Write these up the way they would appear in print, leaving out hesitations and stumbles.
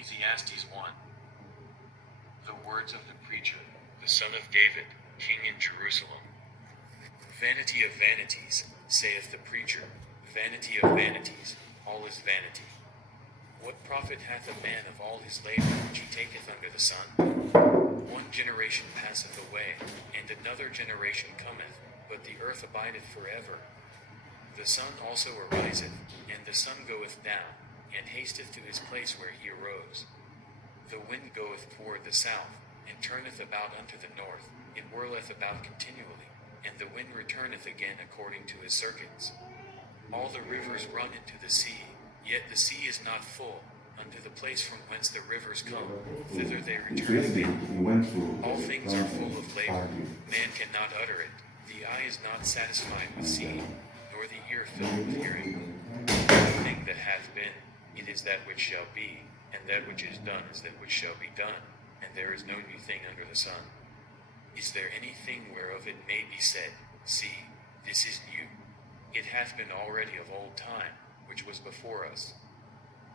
Ecclesiastes 1. The words of the preacher, the son of David, king in Jerusalem. Vanity of vanities, saith the preacher, vanity of vanities, all is vanity. What profit hath a man of all his labor which he taketh under the sun? One generation passeth away, and another generation cometh, but the earth abideth forever. The sun also ariseth, and the sun goeth down, and hasteth to his place where he arose. The wind goeth toward the south, and turneth about unto the north, it whirleth about continually, and the wind returneth again according to his circuits. All the rivers run into the sea, yet the sea is not full. Unto the place from whence the rivers come, thither they return again. All things are full of labor, man cannot utter it. The eye is not satisfied with seeing, nor the ear filled with hearing. The thing that hath been, it is that which shall be, and that which is done is that which shall be done, and there is no new thing under the sun. Is there anything whereof it may be said, See, this is new? It hath been already of old time, which was before us.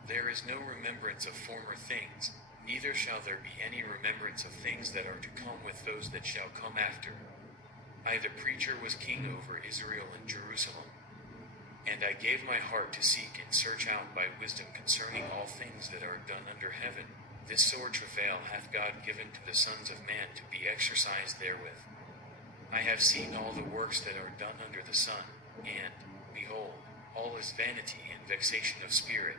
There is no remembrance of former things, neither shall there be any remembrance of things that are to come with those that shall come after. I the preacher was king over Israel and Jerusalem. And I gave my heart to seek and search out by wisdom concerning all things that are done under heaven. This sore travail hath God given to the sons of man to be exercised therewith. I have seen all the works that are done under the sun, and, behold, all is vanity and vexation of spirit.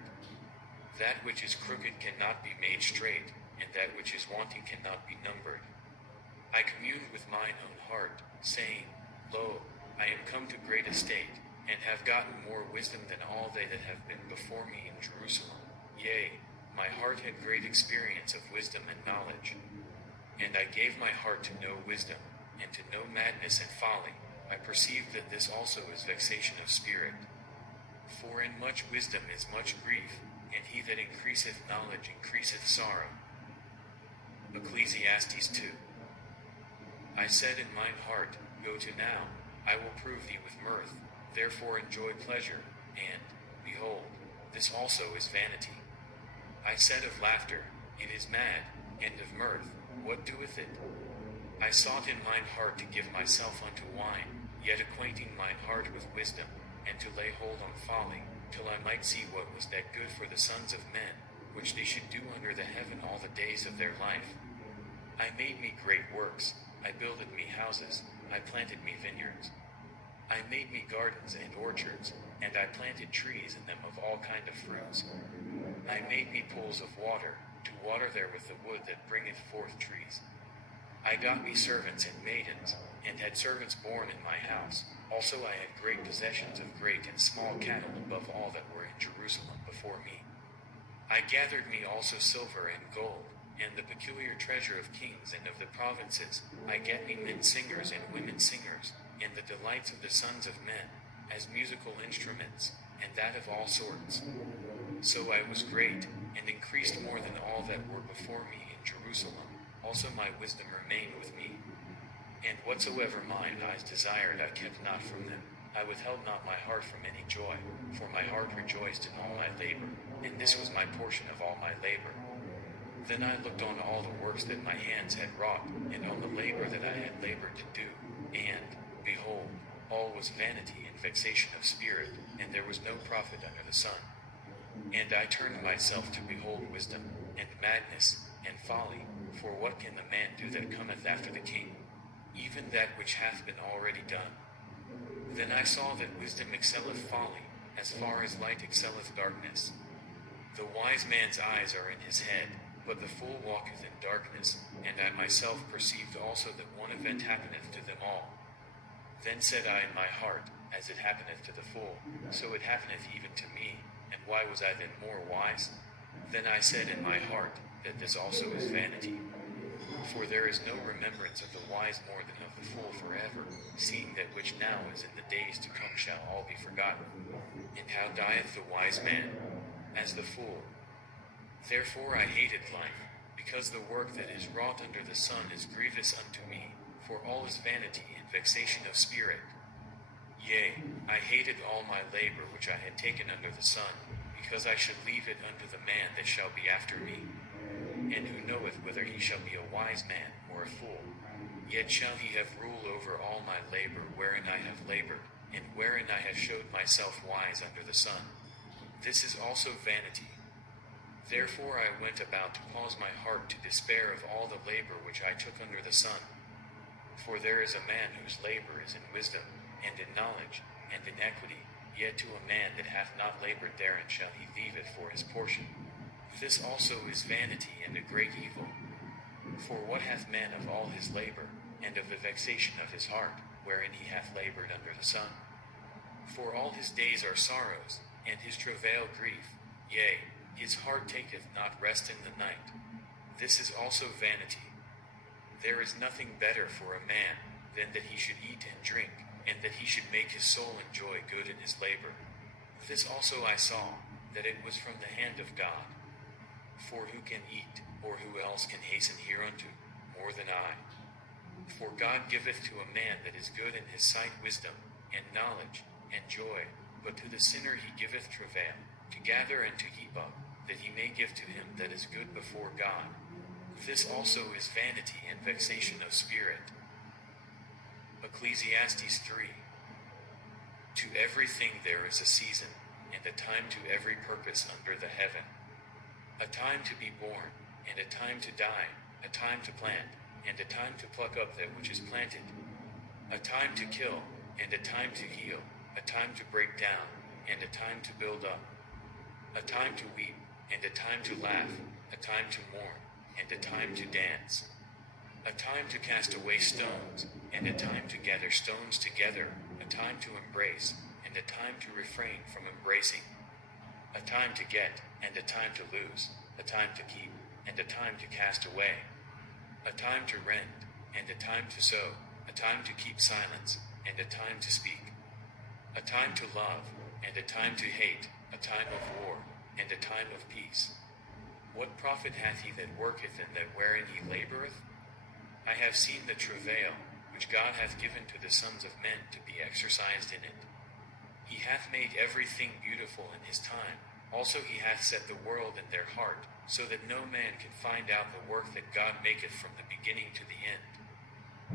That which is crooked cannot be made straight, and that which is wanting cannot be numbered. I communed with mine own heart, saying, Lo, I am come to great estate, and have gotten more wisdom than all they that have been before me in Jerusalem. Yea, my heart had great experience of wisdom and knowledge. And I gave my heart to know wisdom, and to know madness and folly. I perceived that this also is vexation of spirit. For in much wisdom is much grief, and he that increaseth knowledge increaseth sorrow. Ecclesiastes 2. I said in mine heart, Go to now, I will prove thee with mirth. Therefore enjoy pleasure, and, behold, this also is vanity. I said of laughter, It is mad, and of mirth, what doeth it? I sought in mine heart to give myself unto wine, yet acquainting mine heart with wisdom, and to lay hold on folly, till I might see what was that good for the sons of men, which they should do under the heaven all the days of their life. I made me great works, I builded me houses, I planted me vineyards. I made me gardens and orchards, and I planted trees in them of all kind of fruits. I made me pools of water, to water therewith the wood that bringeth forth trees. I got me servants and maidens, and had servants born in my house. Also I had great possessions of great and small cattle above all that were in Jerusalem before me. I gathered me also silver and gold, and the peculiar treasure of kings and of the provinces. I get me men singers and women singers, and the delights of the sons of men, as musical instruments, and that of all sorts. So I was great, and increased more than all that were before me in Jerusalem. Also my wisdom remained with me. And whatsoever mine eyes desired I kept not from them. I withheld not my heart from any joy, for my heart rejoiced in all my labor, and this was my portion of all my labor. Then I looked on all the works that my hands had wrought, and on the labor that I had labored to do, and, behold, all was vanity and vexation of spirit, and there was no profit under the sun. And I turned myself to behold wisdom, and madness, and folly, for what can the man do that cometh after the king? Even that which hath been already done. Then I saw that wisdom excelleth folly, as far as light excelleth darkness. The wise man's eyes are in his head, but the fool walketh in darkness, and I myself perceived also that one event happeneth to them all. Then said I in my heart, As it happeneth to the fool, so it happeneth even to me, and why was I then more wise? Then I said in my heart, that this also is vanity. For there is no remembrance of the wise more than of the fool forever, seeing that which now is in the days to come shall all be forgotten. And how dieth the wise man? As the fool. Therefore I hated life, because the work that is wrought under the sun is grievous unto me, for all is vanity and vexation of spirit. Yea, I hated all my labor which I had taken under the sun, because I should leave it unto the man that shall be after me. and who knoweth whether he shall be a wise man or a fool? Yet shall he have rule over all my labor wherein I have labored, and wherein I have showed myself wise under the sun. This is also vanity. Therefore I went about to cause my heart to despair of all the labor which I took under the sun. For there is a man whose labor is in wisdom, and in knowledge, and in equity, yet to a man that hath not labored therein shall he leave it for his portion. This also is vanity and a great evil. For what hath man of all his labor, and of the vexation of his heart, wherein he hath labored under the sun? For all his days are sorrows, and his travail grief, yea, his heart taketh not rest in the night. This is also vanity. There is nothing better for a man than that he should eat and drink, and that he should make his soul enjoy good in his labor. This also I saw, that it was from the hand of God. For who can eat, or who else can hasten hereunto, more than I? For God giveth to a man that is good in his sight wisdom, and knowledge, and joy, but to the sinner he giveth travail, to gather and to heap up, that he may give to him that is good before God. This also is vanity and vexation of spirit. Ecclesiastes 3. To everything there is a season, and a time to every purpose under the heaven. A time to be born, and a time to die, a time to plant, and a time to pluck up that which is planted. A time to kill, and a time to heal, a time to break down, and a time to build up. A time to weep, and a time to laugh, a time to mourn, and a time to dance. A time to cast away stones, and a time to gather stones together, a time to embrace, and a time to refrain from embracing. A time to get, and a time to lose, a time to keep, and a time to cast away. A time to rend, and a time to sow, a time to keep silence, and a time to speak. A time to love, and a time to hate, a time of war, and a time of peace. What profit hath he that worketh in that wherein he laboureth? I have seen the travail, which God hath given to the sons of men to be exercised in it. He hath made everything beautiful in his time, also he hath set the world in their heart, so that no man can find out the work that God maketh from the beginning to the end.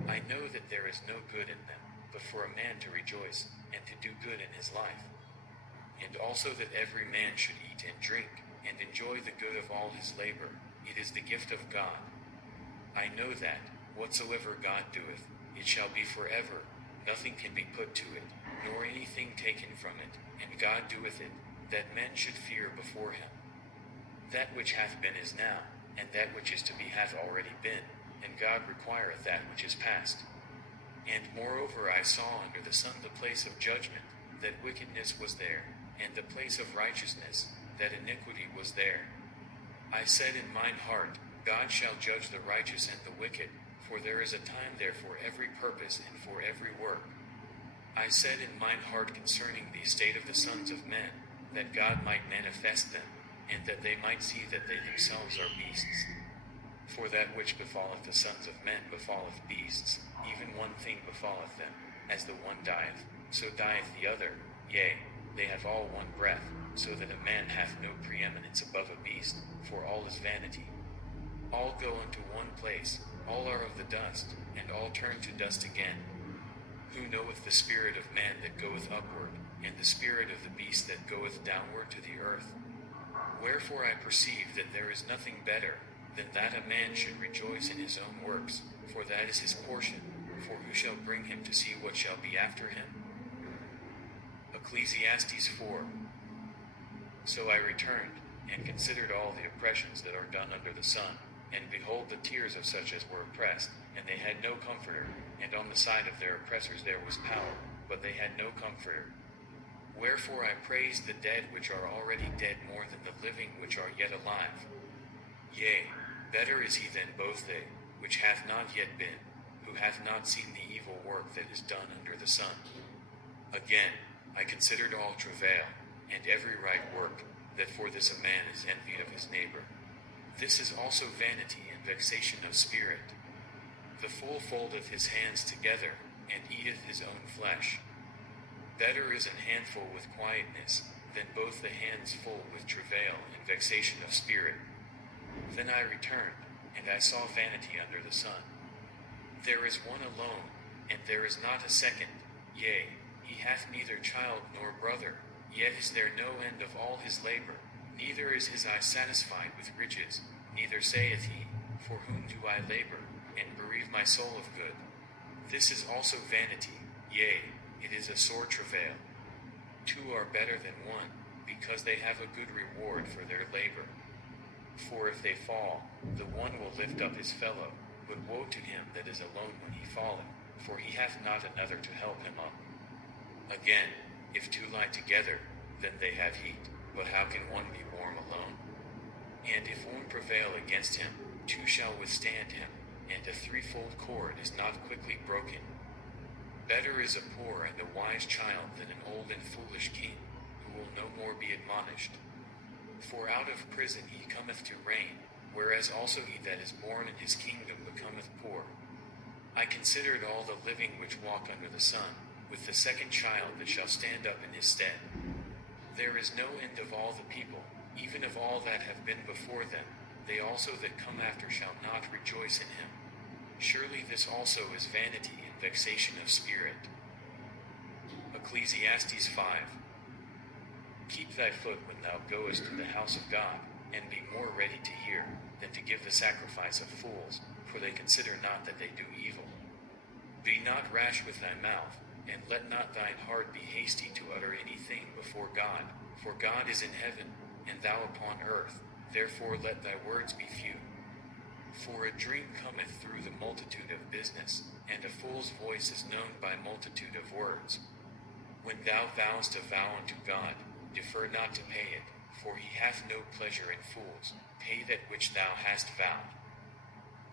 I know that there is no good in them, but for a man to rejoice, and to do good in his life. And also that every man should eat and drink, and enjoy the good of all his labor, it is the gift of God. I know that, whatsoever God doeth, it shall be forever, nothing can be put to it, nor anything taken from it, and God doeth it, that men should fear before him. That which hath been is now, and that which is to be hath already been, and God requireth that which is past. And moreover I saw under the sun the place of judgment, that wickedness was there, and the place of righteousness, that iniquity was there. I said in mine heart, God shall judge the righteous and the wicked, for there is a time there for every purpose and for every work. I said in mine heart concerning the estate of the sons of men, that God might manifest them, and that they might see that they themselves are beasts. For that which befalleth the sons of men befalleth beasts, even one thing befalleth them, as the one dieth, so dieth the other, yea, they have all one breath, so that a man hath no preeminence above a beast, for all is vanity. All go unto one place, all are of the dust, and all turn to dust again. Who knoweth the spirit of man that goeth upward, and the spirit of the beast that goeth downward to the earth? Wherefore I perceive that there is nothing better than that a man should rejoice in his own works, for that is his portion, for who shall bring him to see what shall be after him? Ecclesiastes 4. So I returned, and considered all the oppressions that are done under the sun, and behold the tears of such as were oppressed, and they had no comforter, and on the side of their oppressors there was power, but they had no comforter. Wherefore I praise the dead which are already dead more than the living which are yet alive. Yea, better is he than both they, which hath not yet been, who hath not seen the evil work that is done under the sun. Again, I considered all travail, and every right work, that for this a man is envied of his neighbor. This is also vanity and vexation of spirit. The fool foldeth his hands together, and eateth his own flesh. Better is an handful with quietness, than both the hands full with travail and vexation of spirit. Then I returned, and I saw vanity under the sun. There is one alone, and there is not a second. Yea, he hath neither child nor brother, yet is there no end of all his labor, neither is his eye satisfied with riches, neither saith he, For whom do I labor, and bereave my soul of good? This is also vanity, yea, it is a sore travail. Two are better than one, because they have a good reward for their labor. For if they fall, the one will lift up his fellow, but woe to him that is alone when he falleth, for he hath not another to help him up. Again, if two lie together, then they have heat, but how can one be warm alone? And if one prevail against him, two shall withstand him, and a threefold cord is not quickly broken. Better is a poor and a wise child than an old and foolish king, who will no more be admonished. For out of prison he cometh to reign, whereas also he that is born in his kingdom becometh poor. I considered all the living which walk under the sun, with the second child that shall stand up in his stead. There is no end of all the people, even of all that have been before them, they also that come after shall not rejoice in him. Surely this also is vanity and vexation of spirit. Ecclesiastes 5. Keep thy foot when thou goest to the house of God, and be more ready to hear, than to give the sacrifice of fools, for they consider not that they do evil. Be not rash with thy mouth, and let not thine heart be hasty to utter anything before God, for God is in heaven, and thou upon earth, therefore let thy words be few. For a dream cometh through the multitude of business, and a fool's voice is known by multitude of words. When thou vowest a vow unto God, defer not to pay it, for he hath no pleasure in fools. Pay that which thou hast vowed.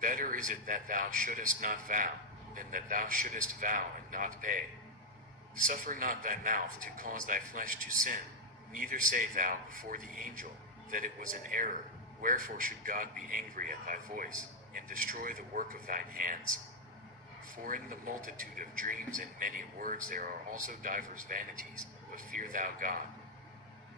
Better is it that thou shouldest not vow, than that thou shouldest vow and not pay. Suffer not thy mouth to cause thy flesh to sin, neither say thou before the angel, that it was an error. Wherefore should God be angry at thy voice, and destroy the work of thine hands? For in the multitude of dreams and many words there are also divers vanities, but fear thou God.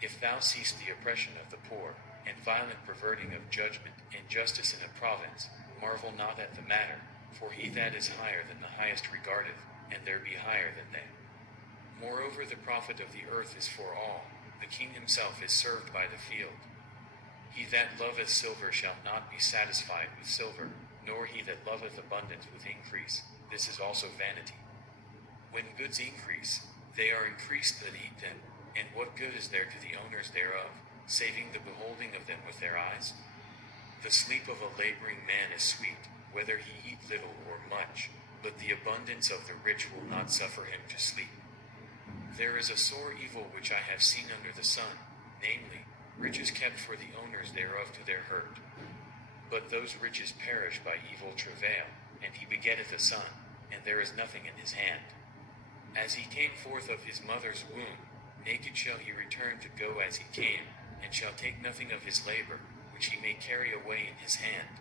If thou seest the oppression of the poor, and violent perverting of judgment, and justice in a province, marvel not at the matter, for he that is higher than the highest regardeth, and there be higher than they. Moreover the profit of the earth is for all, the king himself is served by the field. He that loveth silver shall not be satisfied with silver, nor he that loveth abundance with increase. This is also vanity. When goods increase, they are increased that eat them, and what good is there to the owners thereof, saving the beholding of them with their eyes? The sleep of a laboring man is sweet, whether he eat little or much, but the abundance of the rich will not suffer him to sleep. There is a sore evil which I have seen under the sun, namely, riches kept for the owners thereof to their hurt. But those riches perish by evil travail, and he begetteth a son, and there is nothing in his hand. As he came forth of his mother's womb, naked shall he return to go as he came, and shall take nothing of his labor, which he may carry away in his hand.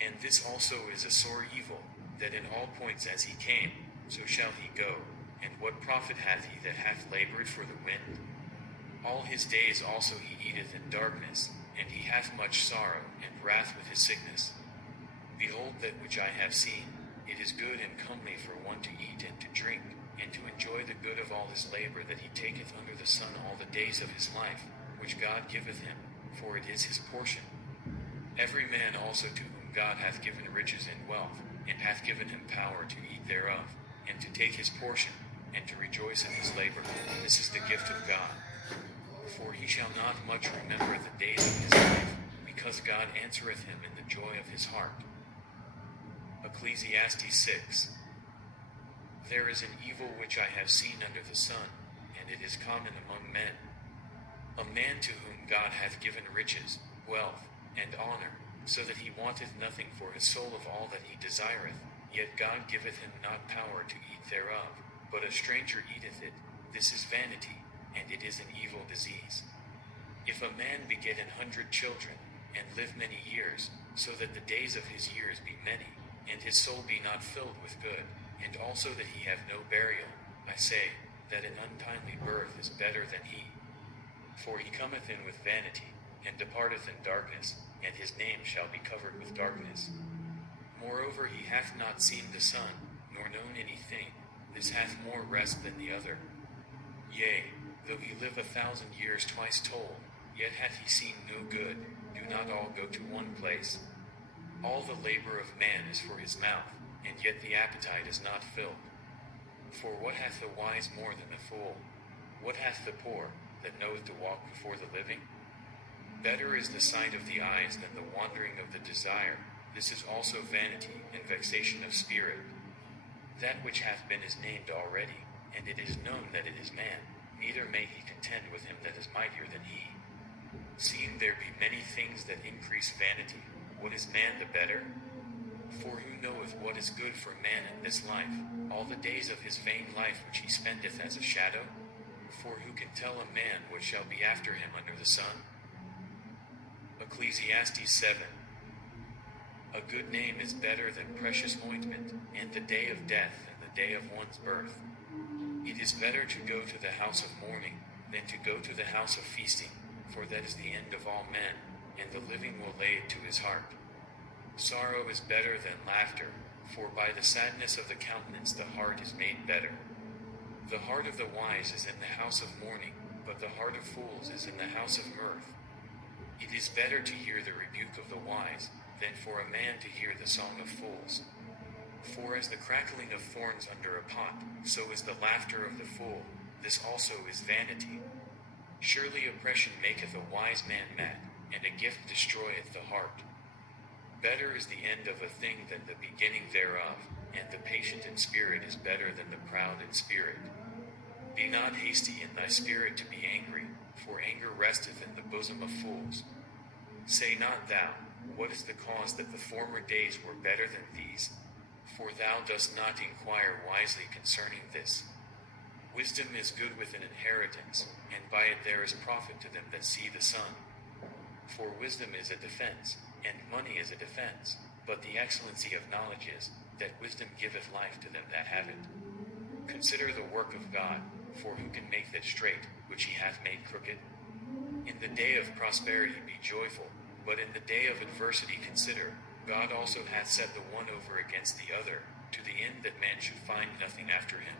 And this also is a sore evil, that in all points as he came, so shall he go, and what profit hath he that hath labored for the wind? All his days also he eateth in darkness, and he hath much sorrow and wrath with his sickness. Behold that which I have seen, it is good and comely for one to eat and to drink, and to enjoy the good of all his labor that he taketh under the sun all the days of his life, which God giveth him, for it is his portion. Every man also to whom God hath given riches and wealth, and hath given him power to eat thereof, and to take his portion, and to rejoice in his labor, this is the gift of God. For he shall not much remember the days of his life, because God answereth him in the joy of his heart. Ecclesiastes 6. There is an evil which I have seen under the sun, and it is common among men. A man to whom God hath given riches, wealth, and honor, so that he wanteth nothing for his soul of all that he desireth, yet God giveth him not power to eat thereof, but a stranger eateth it. This is vanity, and it is an evil disease. If a man beget 100 children, and live many years, so that the days of his years be many, and his soul be not filled with good, and also that he have no burial, I say, that an untimely birth is better than he. For he cometh in with vanity, and departeth in darkness, and his name shall be covered with darkness. Moreover, he hath not seen the sun, nor known anything. This hath more rest than the other. Yea, though he live 1,000 years twice told, yet hath he seen no good. Do not all go to one place? All the labor of man is for his mouth, and yet the appetite is not filled. For what hath the wise more than the fool? What hath the poor, that knoweth to walk before the living? Better is the sight of the eyes than the wandering of the desire. This is also vanity and vexation of spirit. That which hath been is named already, and it is known that it is man, neither may he contend with him that is mightier than he. Seeing there be many things that increase vanity, what is man the better? For who knoweth what is good for man in this life, all the days of his vain life which he spendeth as a shadow? For who can tell a man what shall be after him under the sun? Ecclesiastes 7. A good name is better than precious ointment, and the day of death than the day of one's birth. It is better to go to the house of mourning than to go to the house of feasting, for that is the end of all men, and the living will lay it to his heart. Sorrow is better than laughter, for by the sadness of the countenance the heart is made better. The heart of the wise is in the house of mourning, but the heart of fools is in the house of mirth. It is better to hear the rebuke of the wise, than for a man to hear the song of fools. For as the crackling of thorns under a pot, so is the laughter of the fool. This also is vanity. Surely oppression maketh a wise man mad, and a gift destroyeth the heart. Better is the end of a thing than the beginning thereof, and the patient in spirit is better than the proud in spirit. Be not hasty in thy spirit to be angry, for anger resteth in the bosom of fools. Say not thou, what is the cause that the former days were better than these? For thou dost not inquire wisely concerning this. Wisdom is good with an inheritance, and by it there is profit to them that see the sun. For wisdom is a defense, and money is a defense, but the excellency of knowledge is, that wisdom giveth life to them that have it. Consider the work of God, for who can make that straight, which he hath made crooked? In the day of prosperity be joyful, but in the day of adversity consider, God also hath set the one over against the other, to the end that man should find nothing after him.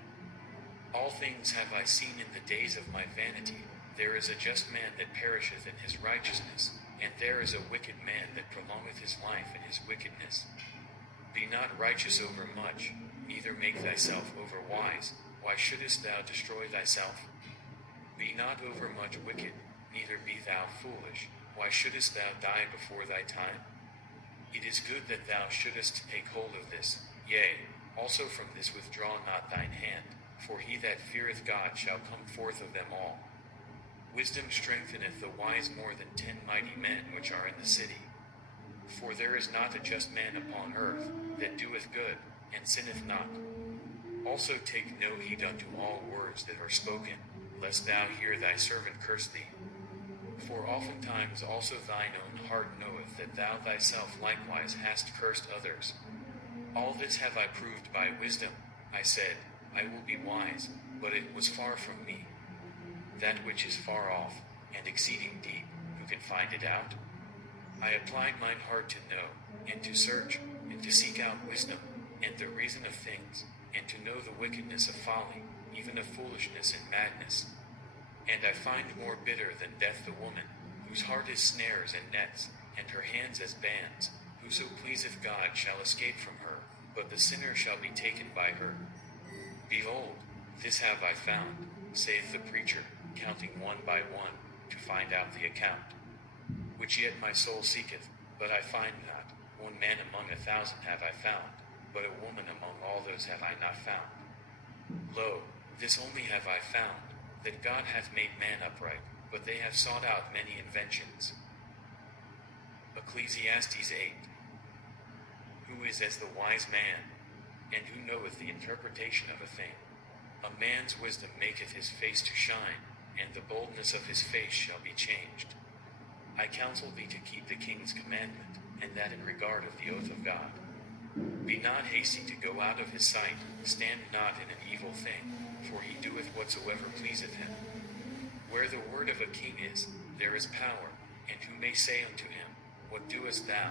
All things have I seen in the days of my vanity. There is a just man that perisheth in his righteousness, and there is a wicked man that prolongeth his life in his wickedness. Be not righteous over much, neither make thyself over wise. Why shouldest thou destroy thyself? Be not over much wicked, neither be thou foolish. Why shouldest thou die before thy time? It is good that thou shouldest take hold of this, yea, also from this withdraw not thine hand, for he that feareth God shall come forth of them all. Wisdom strengtheneth the wise more than 10 mighty men which are in the city. For there is not a just man upon earth, that doeth good, and sinneth not. Also take no heed unto all words that are spoken, lest thou hear thy servant curse thee. For oftentimes also thine own heart knoweth that thou thyself likewise hast cursed others. All this have I proved by wisdom. I said, I will be wise, but it was far from me. That which is far off, and exceeding deep, who can find it out? I applied mine heart to know, and to search, and to seek out wisdom, and the reason of things, and to know the wickedness of folly, even of foolishness and madness. And I find more bitter than death the woman, whose heart is snares and nets, and her hands as bands. Whoso pleaseth God shall escape from her, but the sinner shall be taken by her. Behold, this have I found, saith the preacher, counting one by one, to find out the account. Which yet my soul seeketh, but I find not. One man among 1,000 have I found, but a woman among all those have I not found. Lo, this only have I found, that God hath made man upright, but they have sought out many inventions. Ecclesiastes 8. Who is as the wise man, and who knoweth the interpretation of a thing? A man's wisdom maketh his face to shine, and the boldness of his face shall be changed. I counsel thee to keep the king's commandment, and that in regard of the oath of God. Be not hasty to go out of his sight, stand not in an evil thing, for he doeth whatsoever pleaseth him. Where the word of a king is, there is power, And who may say unto him, What doest thou?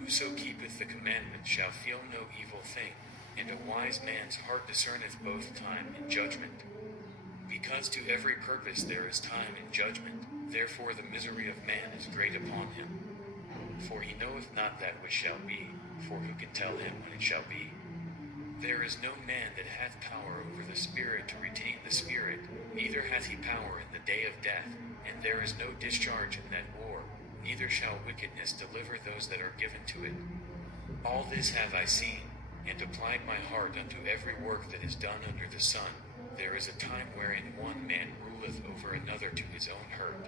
Whoso keepeth the commandment shall feel no evil thing, and a wise man's heart discerneth both time and judgment. Because to every purpose there is time and judgment, therefore the misery of man is great upon him. For he knoweth not that which shall be, for who can tell him when it shall be? There is no man that hath power over the Spirit to retain the Spirit, neither hath he power in the day of death, and there is no discharge in that war, neither shall wickedness deliver those that are given to it. All this have I seen, and applied my heart unto every work that is done under the sun. There is a time wherein one man ruleth over another to his own hurt.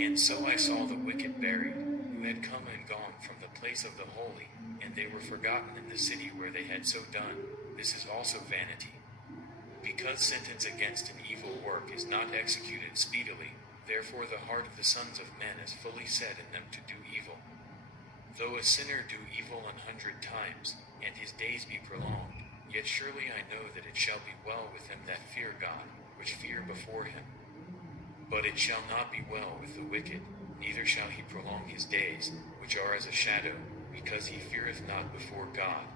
And so I saw the wicked buried, who had come and gone from the place of the holy, and they were forgotten in the city where they had so done. This is also vanity. Because sentence against an evil work is not executed speedily, therefore the heart of the sons of men is fully set in them to do evil. Though a sinner do evil 100 times, and his days be prolonged, yet surely I know that it shall be well with them that fear God, which fear before him. But it shall not be well with the wicked, neither shall he prolong his days, which are as a shadow, because he feareth not before God.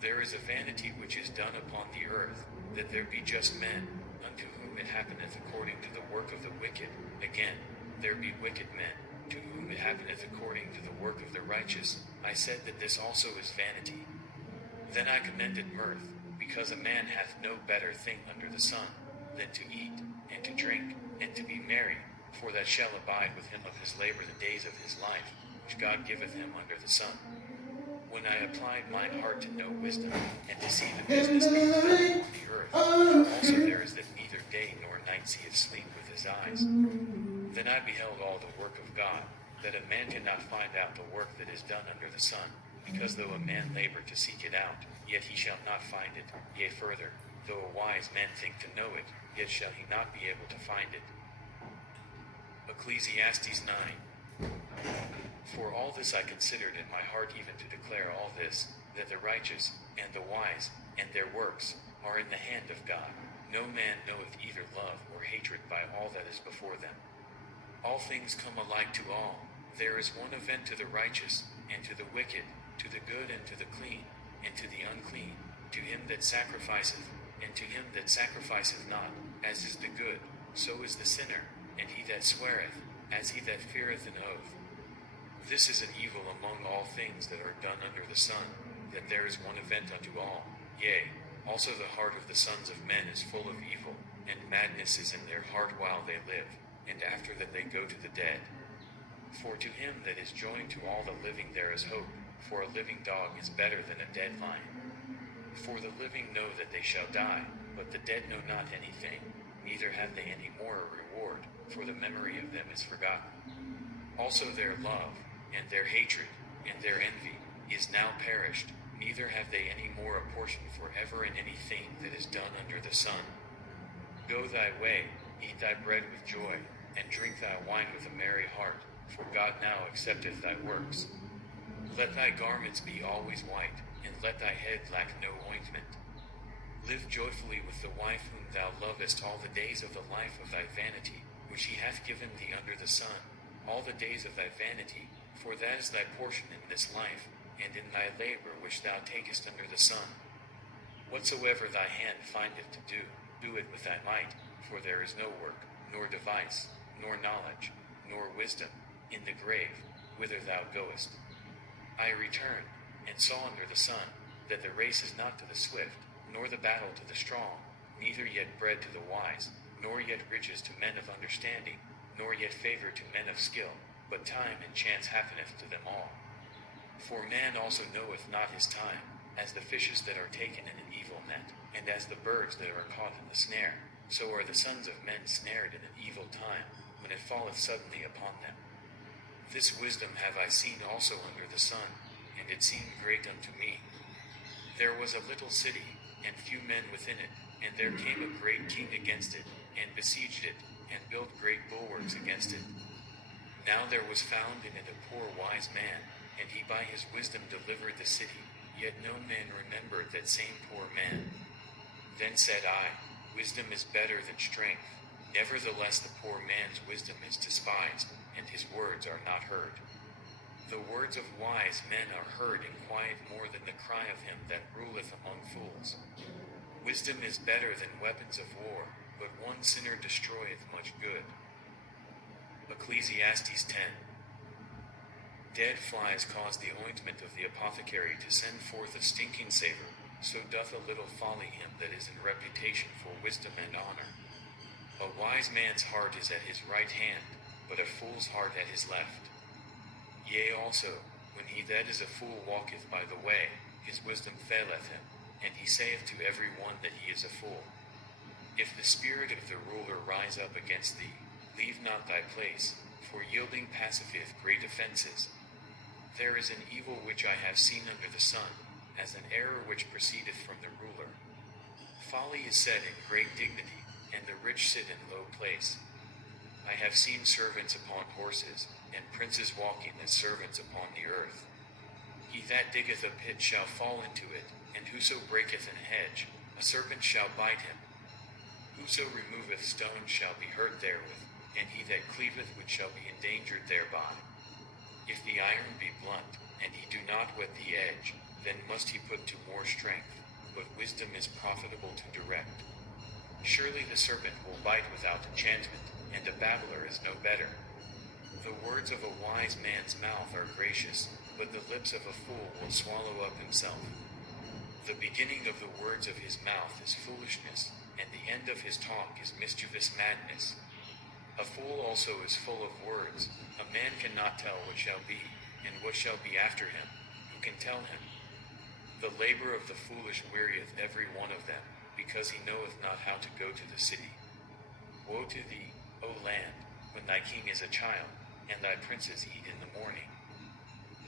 There is a vanity which is done upon the earth, that there be just men, unto whom it happeneth according to the work of the wicked. Again, there be wicked men, to whom it happeneth according to the work of the righteous. I said that this also is vanity. Then I commended mirth, because a man hath no better thing under the sun, than to eat, and to drink, and to be merry, for that shall abide with him of his labor the days of his life, which God giveth him under the sun. When I applied mine heart to know wisdom, and to see the business that is done upon the earth, for also there is that neither day nor night seeth sleep with his eyes. Then I beheld all the work of God, that a man cannot find out the work that is done under the sun, because though a man labor to seek it out, yet he shall not find it. Yea further, though a wise man think to know it, yet shall he not be able to find it. Ecclesiastes 9. For all this I considered in my heart, even to declare all this, that the righteous, and the wise, and their works, are in the hand of God. No man knoweth either love or hatred by all that is before them. All things come alike to all. There is one event to the righteous, and to the wicked, to the good and to the clean, and to the unclean, to him that sacrificeth, and to him that sacrificeth not, as is the good, so is the sinner, and he that sweareth, as he that feareth an oath. This is an evil among all things that are done under the sun, that there is one event unto all. Yea, also the heart of the sons of men is full of evil, and madness is in their heart while they live, and after that they go to the dead. For to him that is joined to all the living there is hope, for a living dog is better than a dead lion. For the living know that they shall die, but the dead know not anything, neither have they any more a reward, for the memory of them is forgotten. Also their love, and their hatred, and their envy, is now perished, neither have they any more a portion forever in anything that is done under the sun. Go thy way, eat thy bread with joy, and drink thy wine with a merry heart, for God now accepteth thy works. Let thy garments be always white, and let thy head lack no ointment. Live joyfully with the wife whom thou lovest all the days of the life of thy vanity, which he hath given thee under the sun, all the days of thy vanity, for that is thy portion in this life, and in thy labor which thou takest under the sun. Whatsoever thy hand findeth to do, do it with thy might, for there is no work, nor device, nor knowledge, nor wisdom, in the grave, whither thou goest. I returned, and saw under the sun, that the race is not to the swift, nor the battle to the strong, neither yet bread to the wise, nor yet riches to men of understanding, nor yet favor to men of skill, but time and chance happeneth to them all. For man also knoweth not his time, as the fishes that are taken in an evil net, and as the birds that are caught in the snare, so are the sons of men snared in an evil time, when it falleth suddenly upon them. This wisdom have I seen also under the sun, and it seemed great unto me. There was a little city, and few men within it, and there came a great king against it, and besieged it, and built great bulwarks against it. Now there was found in it a poor wise man, and he by his wisdom delivered the city, yet no man remembered that same poor man. Then said I, Wisdom is better than strength. Nevertheless the poor man's wisdom is despised, and his words are not heard. The words of wise men are heard in quiet more than the cry of him that ruleth among fools. Wisdom is better than weapons of war, but one sinner destroyeth much good. Ecclesiastes 10. Dead flies cause the ointment of the apothecary to send forth a stinking savour, so doth a little folly him that is in reputation for wisdom and honour. A wise man's heart is at his right hand, but a fool's heart at his left. Yea also, when he that is a fool walketh by the way, his wisdom faileth him, and he saith to every one that he is a fool. If the spirit of the ruler rise up against thee, leave not thy place, for yielding passiveth great offences. There is an evil which I have seen under the sun, as an error which proceedeth from the ruler. Folly is set in great dignity, and the rich sit in low place. I have seen servants upon horses, and princes walking as servants upon the earth. He that diggeth a pit shall fall into it, and whoso breaketh an hedge, a serpent shall bite him. Whoso removeth stones shall be hurt therewith, and he that cleaveth wood shall be endangered thereby. If the iron be blunt, and he do not whet the edge, then must he put to more strength, but wisdom is profitable to direct. Surely the serpent will bite without enchantment, and a babbler is no better. The words of a wise man's mouth are gracious, but the lips of a fool will swallow up himself. The beginning of the words of his mouth is foolishness, and the end of his talk is mischievous madness. A fool also is full of words. A man cannot tell what shall be, and what shall be after him. Who can tell him? The labor of the foolish wearieth every one of them, because he knoweth not how to go to the city. Woe to thee, O land, when thy king is a child, and thy princes eat in the morning.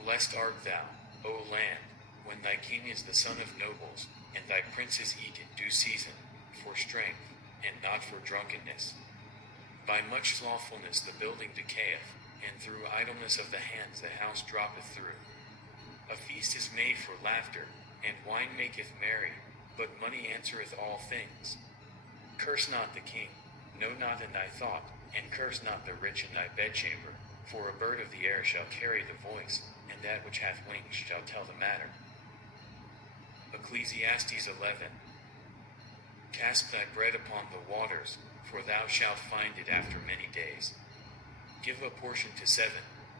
Blessed art thou, O land, when thy king is the son of nobles, and thy princes eat in due season, for strength, and not for drunkenness. By much slothfulness the building decayeth, and through idleness of the hands the house droppeth through. A feast is made for laughter, and wine maketh merry, but money answereth all things. Curse not the king, no not in thy thought, and curse not the rich in thy bedchamber, for a bird of the air shall carry the voice, and that which hath wings shall tell the matter. Ecclesiastes 11. Cast thy bread upon the waters, for thou shalt find it after many days. Give a portion to 7,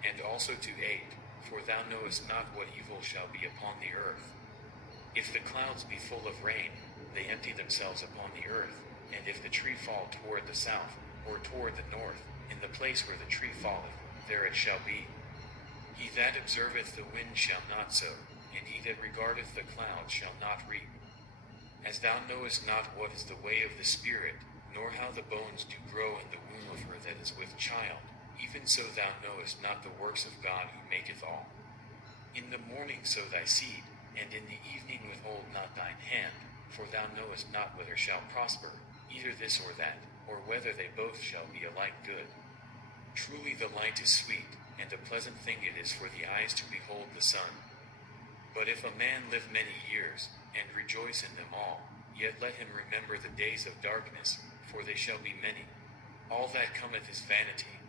and also to 8, for thou knowest not what evil shall be upon the earth. If the clouds be full of rain, they empty themselves upon the earth, and if the tree fall toward the south, or toward the north, in the place where the tree falleth, there it shall be. He that observeth the wind shall not sow, and he that regardeth the clouds shall not reap. As thou knowest not what is the way of the Spirit, nor how the bones do grow in the womb of her that is with child, even so thou knowest not the works of God who maketh all. In the morning sow thy seed, and in the evening withhold not thine hand, for thou knowest not whether shall prosper, either this or that, or whether they both shall be alike good. Truly the light is sweet, and a pleasant thing it is for the eyes to behold the sun. But if a man live many years, and rejoice in them all, yet let him remember the days of darkness, for they shall be many. All that cometh is vanity.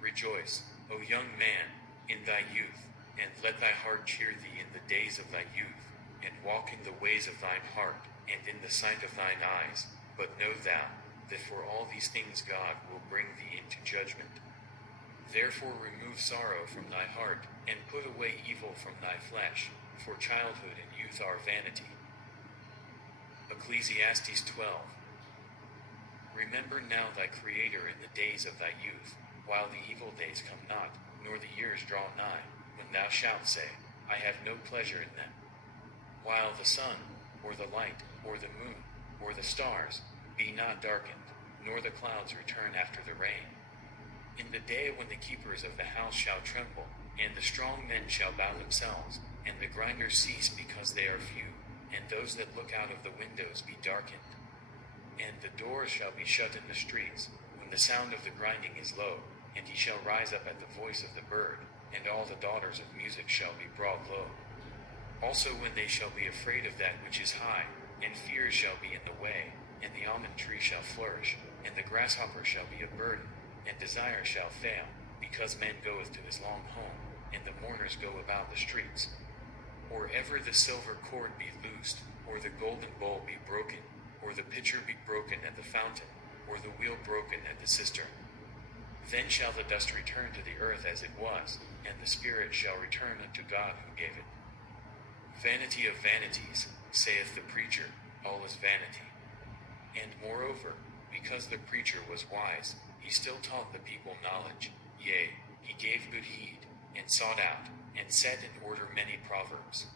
Rejoice, O young man, in thy youth, and let thy heart cheer thee in the days of thy youth, and walk in the ways of thine heart, and in the sight of thine eyes. But know thou, that for all these things God will bring thee into judgment. Therefore remove sorrow from thy heart, and put away evil from thy flesh, for childhood and youth are vanity. Ecclesiastes 12. Remember now thy Creator in the days of thy youth, while the evil days come not, nor the years draw nigh, when thou shalt say, I have no pleasure in them. While the sun, or the light, or the moon, or the stars, be not darkened, nor the clouds return after the rain. In the day when the keepers of the house shall tremble, and the strong men shall bow themselves, and the grinders cease because they are few, and those that look out of the windows be darkened. And the doors shall be shut in the streets, when the sound of the grinding is low, and he shall rise up at the voice of the bird, and all the daughters of music shall be brought low. Also when they shall be afraid of that which is high, and fears shall be in the way, and the almond tree shall flourish, and the grasshopper shall be a burden, and desire shall fail, because man goeth to his long home, and the mourners go about the streets. Or ever the silver cord be loosed, or the golden bowl be broken, or the pitcher be broken at the fountain, or the wheel broken at the cistern. Then shall the dust return to the earth as it was, and the spirit shall return unto God who gave it. Vanity of vanities, saith the preacher, all is vanity. And moreover, because the preacher was wise, he still taught the people knowledge, yea, he gave good heed, and sought out, and set in order many proverbs.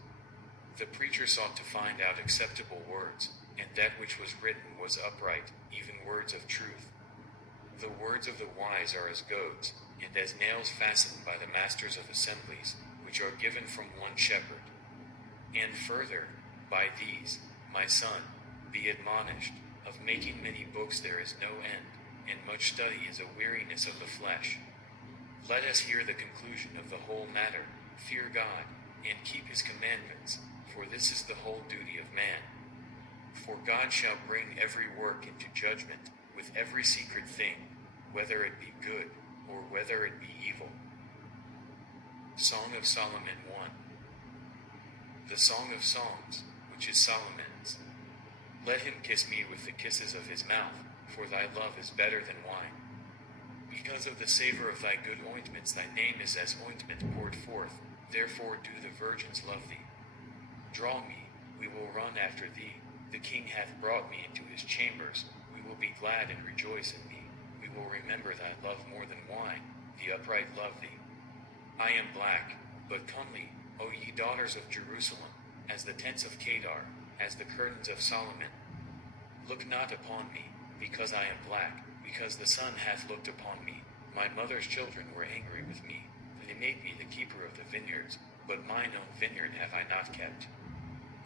The preacher sought to find out acceptable words, and that which was written was upright, even words of truth. The words of the wise are as goads, and as nails fastened by the masters of assemblies, which are given from one shepherd. And further, by these, my son, be admonished, of making many books there is no end, and much study is a weariness of the flesh. Let us hear the conclusion of the whole matter, fear God, and keep his commandments, for this is the whole duty of man. For God shall bring every work into judgment, with every secret thing, whether it be good, or whether it be evil. Song of Solomon 1. The Song of Songs, which is Solomon's. Let him kiss me with the kisses of his mouth, for thy love is better than wine. Because of the savor of thy good ointments thy name is as ointment poured forth, therefore do the virgins love thee. Draw me, we will run after thee, the king hath brought me into his chambers, we will be glad and rejoice in thee, we will remember thy love more than wine, the upright love thee. I am black, but comely, O ye daughters of Jerusalem, as the tents of Kedar, as the curtains of Solomon. Look not upon me, because I am black, because the sun hath looked upon me. My mother's children were angry with me. They made me the keeper of the vineyards, but mine own vineyard have I not kept.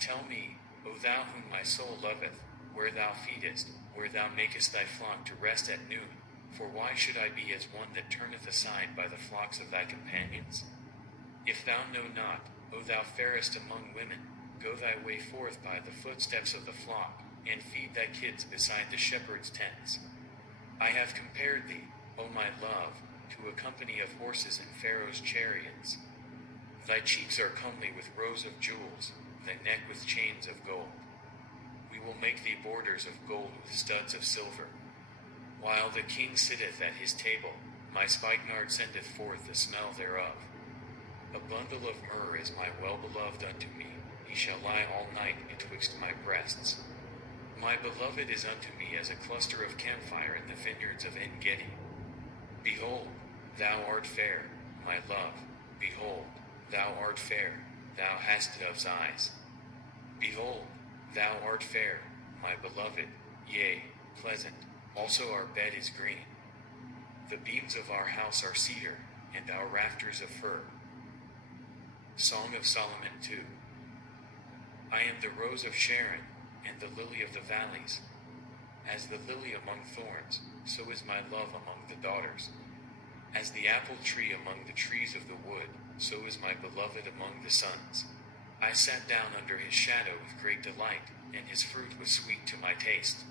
Tell me, O thou whom my soul loveth, where thou feedest, where thou makest thy flock to rest at noon, for why should I be as one that turneth aside by the flocks of thy companions? If thou know not, O thou fairest among women, go thy way forth by the footsteps of the flock, and feed thy kids beside the shepherd's tents. I have compared thee, O my love, to a company of horses in Pharaoh's chariots. Thy cheeks are comely with rows of jewels, thy neck with chains of gold. We will make thee borders of gold with studs of silver. While the king sitteth at his table, my spikenard sendeth forth the smell thereof. A bundle of myrrh is my well-beloved unto me, he shall lie all night betwixt my breasts. My beloved is unto me as a cluster of camphire in the vineyards of En-gedi. Behold, thou art fair, my love, behold, thou art fair, thou hast dove's eyes. Behold, thou art fair, my beloved, yea, pleasant, also our bed is green. The beams of our house are cedar, and our rafters of fir. Song of Solomon 2. I am the rose of Sharon, and the lily of the valleys. As the lily among thorns, so is my love among the daughters. As the apple tree among the trees of the wood, so is my beloved among the sons. I sat down under his shadow with great delight, and his fruit was sweet to my taste.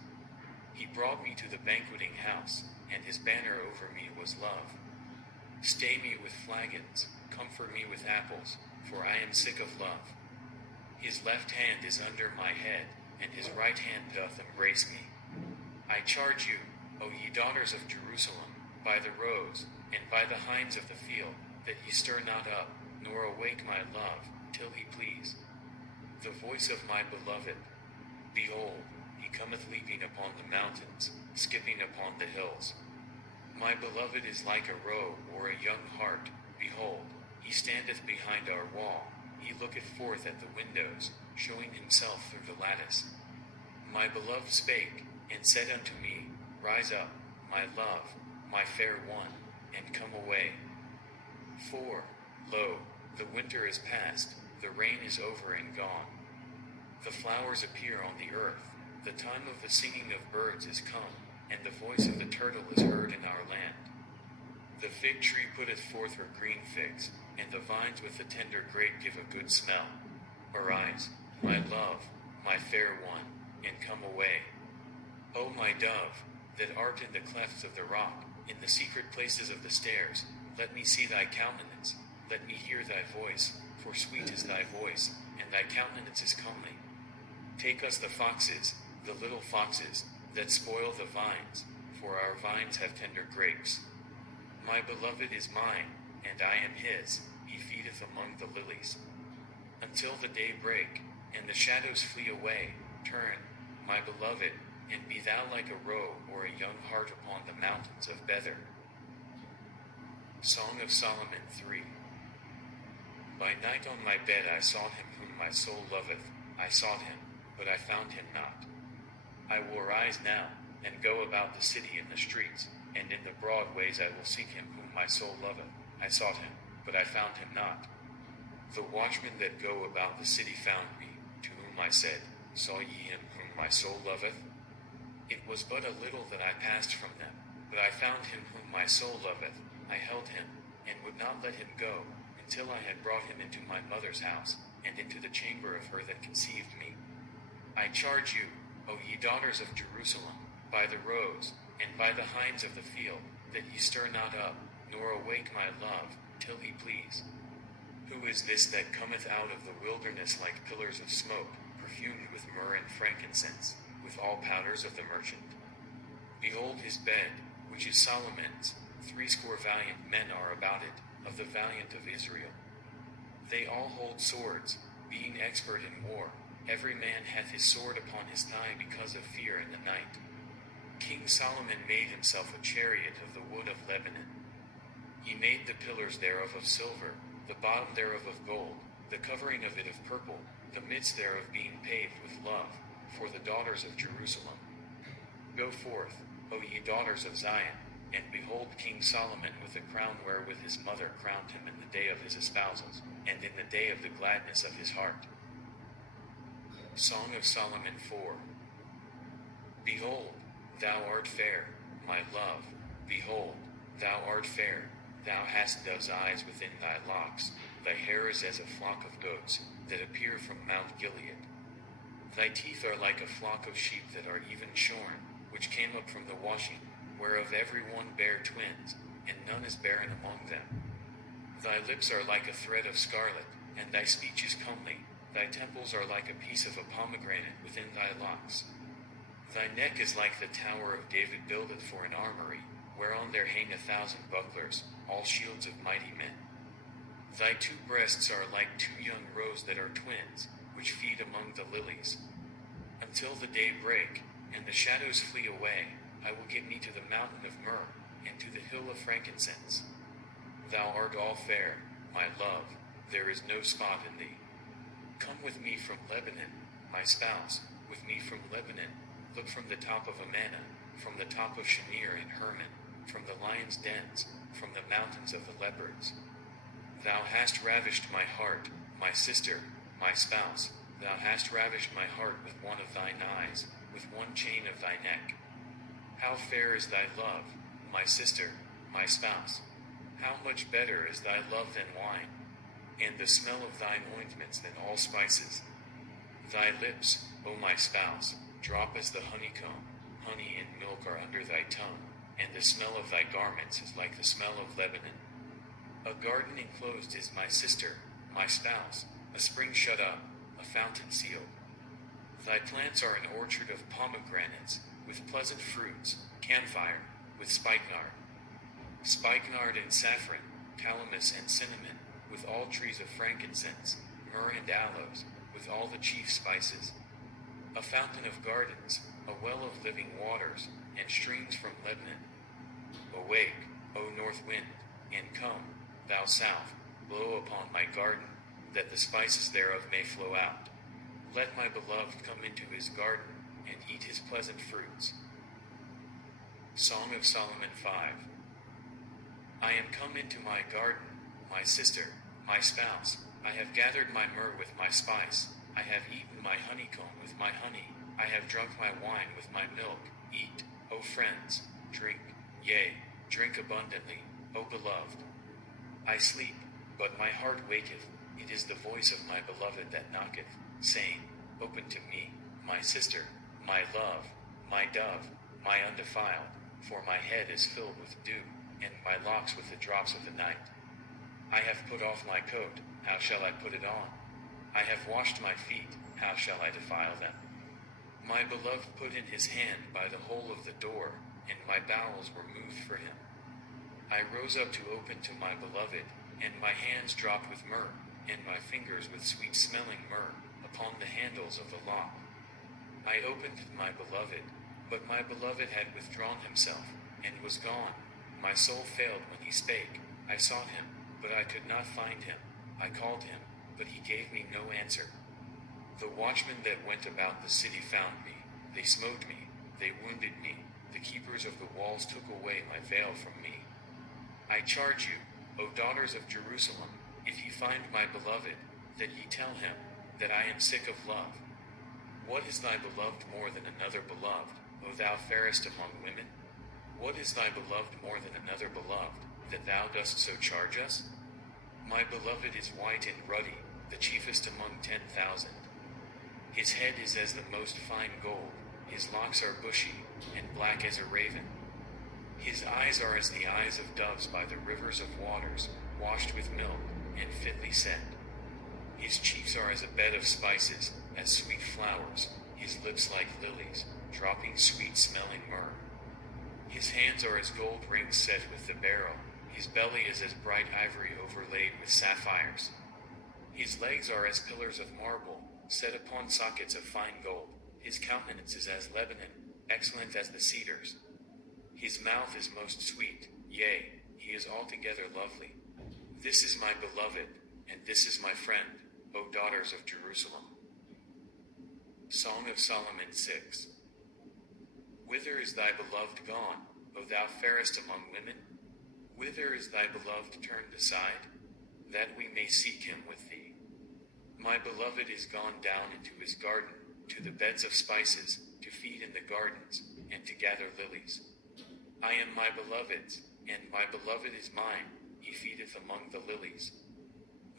He brought me to the banqueting house, and his banner over me was love. Stay me with flagons, comfort me with apples, for I am sick of love. His left hand is under my head, and his right hand doth embrace me. I charge you, O ye daughters of Jerusalem, by the roes, and by the hinds of the field, that ye stir not up, nor awake my love, till he please. The voice of my beloved, behold, he cometh leaping upon the mountains, skipping upon the hills. My beloved is like a roe or a young hart, behold, he standeth behind our wall, he looketh forth at the windows, showing himself through the lattice. My beloved spake, and said unto me, Rise up, my love, my fair one, and come away. For, lo, the winter is past, the rain is over and gone. The flowers appear on the earth, the time of the singing of birds is come, and the voice of the turtle is heard in our land. The fig tree putteth forth her green figs, and the vines with the tender grape give a good smell. Arise, my love, my fair one, and come away. O my dove, that art in the clefts of the rock, in the secret places of the stairs, Let me see thy countenance, let me hear thy voice, for sweet is thy voice, and thy countenance is comely. Take us the foxes, the little foxes, that spoil the vines, for our vines have tender grapes. My beloved is mine, and I am his, he feedeth among the lilies. Until the day break, and the shadows flee away, turn, my beloved, and be thou like a roe or a young hart upon the mountains of Bether. Song of Solomon 3. By night on my bed I sought him whom my soul loveth, I sought him, but I found him not. I will arise now, and go about the city in the streets, and in the broad ways I will seek him whom my soul loveth. I sought him, but I found him not. The watchmen that go about the city found me, to whom I said, Saw ye him whom my soul loveth? It was but a little that I passed from them, but I found him whom my soul loveth. I held him, and would not let him go, until I had brought him into my mother's house, and into the chamber of her that conceived me. I charge you, O ye daughters of Jerusalem, by the roes, and by the hinds of the field, that ye stir not up, nor awake my love, till he please. Who is this that cometh out of the wilderness like pillars of smoke, perfumed with myrrh and frankincense, with all powders of the merchant? Behold his bed, which is Solomon's, 80 valiant men are about it, of the valiant of Israel. They all hold swords, being expert in war, every man hath his sword upon his thigh because of fear in the night. King Solomon made himself a chariot of the wood of Lebanon. He made the pillars thereof of silver, the bottom thereof of gold, the covering of it of purple, the midst thereof being paved with love, for the daughters of Jerusalem. Go forth, O ye daughters of Zion, and behold King Solomon with the crown wherewith his mother crowned him in the day of his espousals, and in the day of the gladness of his heart. Song of Solomon 4. Behold, thou art fair, my love, behold, thou art fair, thou hast dove's eyes within thy locks, thy hair is as a flock of goats, that appear from Mount Gilead. Thy teeth are like a flock of sheep that are even shorn, which came up from the washing, whereof every one bare twins, and none is barren among them. Thy lips are like a thread of scarlet, and thy speech is comely, thy temples are like a piece of a pomegranate within thy locks. Thy neck is like the tower of David builded for an armory, whereon there hang 1,000 bucklers, all shields of mighty men. Thy 2 breasts are like 2 young roes that are twins, which feed among the lilies. Until the day break, and the shadows flee away, I will get me to the mountain of myrrh, and to the hill of frankincense. Thou art all fair, my love, there is no spot in thee. Come with me from Lebanon, my spouse, with me from Lebanon, look from the top of Amana, from the top of Shamir and Hermon, from the lions' dens, from the mountains of the leopards. Thou hast ravished my heart, my sister, my spouse, thou hast ravished my heart with one of thine eyes, with one chain of thy neck. How fair is thy love, my sister, my spouse! How much better is thy love than wine, and the smell of thine ointments than all spices. Thy lips, O my spouse, drop as the honeycomb, honey and milk are under thy tongue, and the smell of thy garments is like the smell of Lebanon. A garden enclosed is my sister, my spouse, a spring shut up, a fountain sealed. Thy plants are an orchard of pomegranates, with pleasant fruits, camphire, with spikenard. Spikenard and saffron, calamus and cinnamon, with all trees of frankincense, myrrh and aloes, with all the chief spices. A fountain of gardens, a well of living waters, and streams from Lebanon. Awake, O north wind, and come, thou south, blow upon my garden, that the spices thereof may flow out. Let my beloved come into his garden, and eat his pleasant fruits. Song of Solomon 5. I am come into my garden, my sister, my spouse, I have gathered my myrrh with my spice, I have eaten my honeycomb with my honey, I have drunk my wine with my milk. Eat, O friends, drink, yea, drink abundantly, O beloved. I sleep, but my heart waketh, it is the voice of my beloved that knocketh, saying, Open to me, my sister, my love, my dove, my undefiled, for my head is filled with dew, and my locks with the drops of the night. I have put off my coat, how shall I put it on? I have washed my feet, how shall I defile them? My beloved put in his hand by the hole of the door, and my bowels were moved for him. I rose up to open to my beloved, and my hands dropped with myrrh, and my fingers with sweet-smelling myrrh, upon the handles of the lock. I opened to my beloved, but my beloved had withdrawn himself, and was gone. My soul failed when he spake. I sought him, but I could not find him. I called him, but he gave me no answer. The watchmen that went about the city found me. They smote me, they wounded me. The keepers of the walls took away my veil from me. I charge you, O daughters of Jerusalem, if ye find my beloved, that ye tell him, that I am sick of love. What is thy beloved more than another beloved, O thou fairest among women? What is thy beloved more than another beloved, that thou dost so charge us? My beloved is white and ruddy, the chiefest among 10,000. His head is as the most fine gold, his locks are bushy, and black as a raven. His eyes are as the eyes of doves by the rivers of waters, washed with milk, and fitly set. His cheeks are as a bed of spices, as sweet flowers, his lips like lilies, dropping sweet-smelling myrrh. His hands are as gold rings set with the beryl, his belly is as bright ivory overlaid with sapphires. His legs are as pillars of marble, set upon sockets of fine gold. His countenance is as Lebanon, excellent as the cedars. His mouth is most sweet, yea, he is altogether lovely. This is my beloved, and this is my friend, O daughters of Jerusalem. Song of Solomon 6. Whither is thy beloved gone, O thou fairest among women? Whither is thy beloved turned aside, that we may seek him with thee? My beloved is gone down into his garden, to the beds of spices, to feed in the gardens, and to gather lilies. I am my beloved's, and my beloved is mine, he feedeth among the lilies.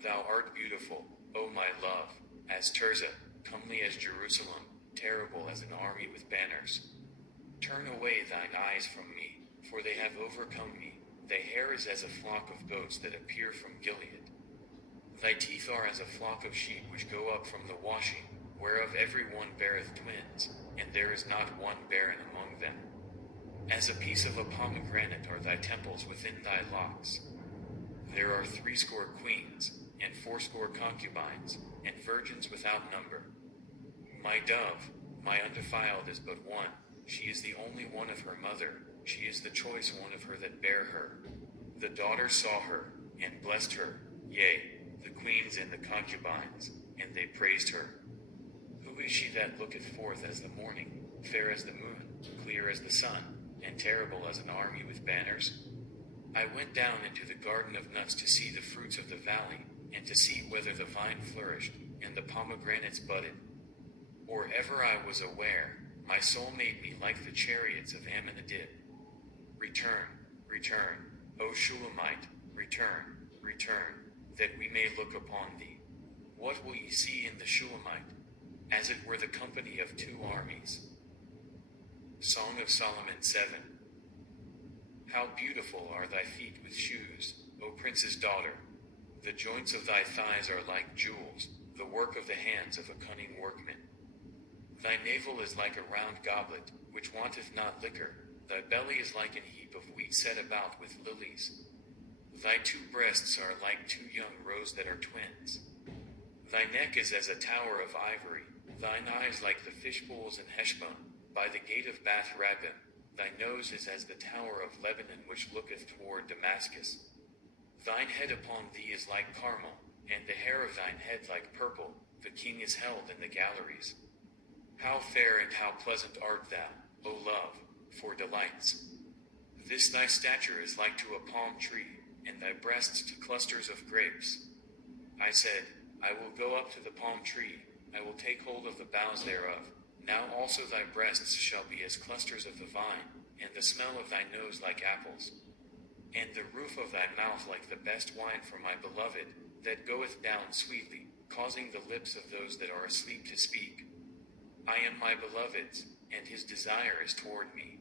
Thou art beautiful, O my love, as Tirzah, comely as Jerusalem, terrible as an army with banners. Turn away thine eyes from me, for they have overcome me. Thy hair is as a flock of goats that appear from Gilead. Thy teeth are as a flock of sheep which go up from the washing, whereof every one beareth twins, and there is not one barren among them. As a piece of a pomegranate are thy temples within thy locks. There are 80 queens, and 80 concubines, and virgins without number. My dove, my undefiled is but one, she is the only one of her mother, she is the choice one of her that bare her. The daughters saw her, and blessed her, yea, the queens and the concubines, and they praised her. Who is she that looketh forth as the morning, fair as the moon, clear as the sun, and terrible as an army with banners? I went down into the garden of nuts to see the fruits of the valley, and to see whether the vine flourished, and the pomegranates budded. Or ever I was aware, my soul made me like the chariots of Amminadib. Return, return, O Shulamite, return, return, that we may look upon thee. What will ye see in the Shulamite? As it were the company of 2 armies. Song of Solomon 7. How beautiful are thy feet with shoes, O prince's daughter! The joints of thy thighs are like jewels, the work of the hands of a cunning workman. Thy navel is like a round goblet, which wanteth not liquor. Thy belly is like an heap of wheat set about with lilies. Thy 2 breasts are like 2 young roes that are twins. Thy neck is as a tower of ivory, thine eyes like the fishpools in Heshbon, by the gate of Bath Rabbim. Thy nose is as the tower of Lebanon which looketh toward Damascus. Thine head upon thee is like Carmel, and the hair of thine head like purple. The king is held in the galleries. How fair and how pleasant art thou, O love, for delights! This thy stature is like to a palm tree, and thy breasts to clusters of grapes. I said, I will go up to the palm tree, I will take hold of the boughs thereof. Now also thy breasts shall be as clusters of the vine, and the smell of thy nose like apples. And the roof of thy mouth like the best wine for my beloved, that goeth down sweetly, causing the lips of those that are asleep to speak. I am my beloved's, and his desire is toward me.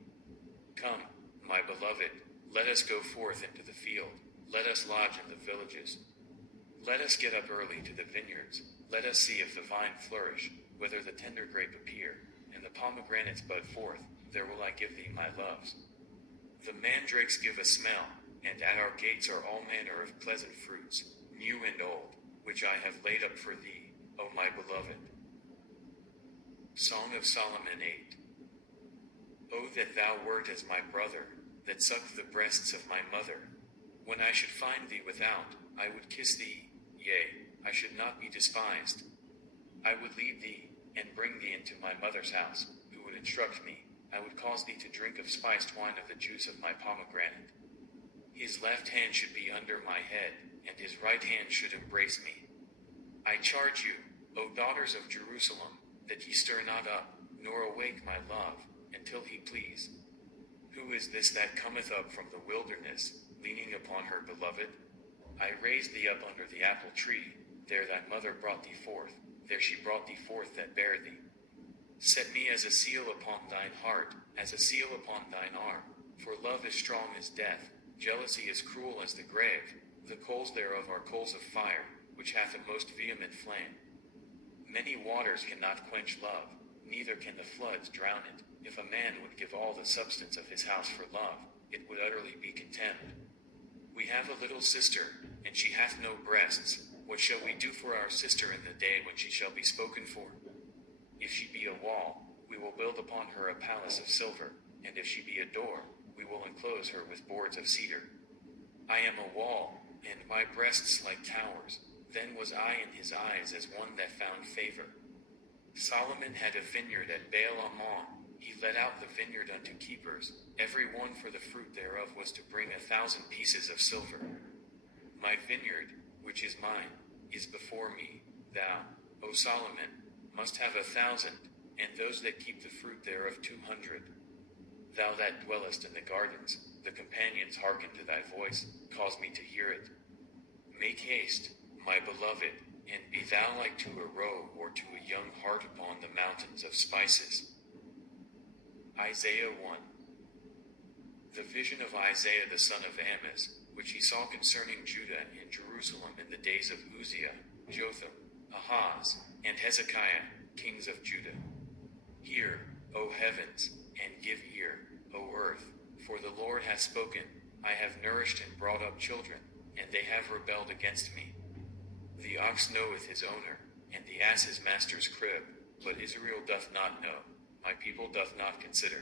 Come, my beloved, Let us go forth into the field. Let us lodge in the villages. Let us get up early to the vineyards. Let us see if the vine flourish, whether the tender grape appear, and the pomegranates bud forth. There will I give thee my loves. The mandrakes give a smell, and at our gates are all manner of pleasant fruits, new and old, which I have laid up for thee, O my beloved. Song of Solomon 8. O that thou wert as my brother, that sucked the breasts of my mother. When I should find thee without, I would kiss thee, yea, I should not be despised. I would lead thee, and bring thee into my mother's house, who would instruct me. I would cause thee to drink of spiced wine of the juice of my pomegranate. His left hand should be under my head, and his right hand should embrace me. I charge you, O daughters of Jerusalem, that ye stir not up, nor awake my love, until he please. Who is this that cometh up from the wilderness, leaning upon her beloved? I raised thee up under the apple tree, there thy mother brought thee forth, there she brought thee forth that bare thee. Set me as a seal upon thine heart, as a seal upon thine arm, for love is strong as death, jealousy is cruel as the grave, the coals thereof are coals of fire, which hath a most vehement flame. Many waters cannot quench love, neither can the floods drown it. If a man would give all the substance of his house for love, it would utterly be contemned. We have a little sister, and she hath no breasts. What shall we do for our sister in the day when she shall be spoken for? If she be a wall, we will build upon her a palace of silver, and if she be a door, we will enclose her with boards of cedar. I am a wall, and my breasts like towers. Then was I in his eyes as one that found favor. Solomon had a vineyard at Baal-Ammon. He let out the vineyard unto keepers. Every one for the fruit thereof was to bring 1,000 pieces of silver. My vineyard, which is mine, is before me. Thou, O Solomon, must have 1,000, and those that keep the fruit thereof 200. Thou that dwellest in the gardens, the companions hearken to thy voice, cause me to hear it. Make haste, my beloved, and be thou like to a roe or to a young hart upon the mountains of spices. Isaiah 1. The vision of Isaiah the son of Amoz, which he saw concerning Judah and Jerusalem in the days of Uzziah, Jotham, Ahaz, and Hezekiah, kings of Judah. Hear, O heavens, and give ear, O earth, for the Lord hath spoken. I have nourished and brought up children, and they have rebelled against me. The ox knoweth his owner, and the ass his master's crib, but Israel doth not know, my people doth not consider.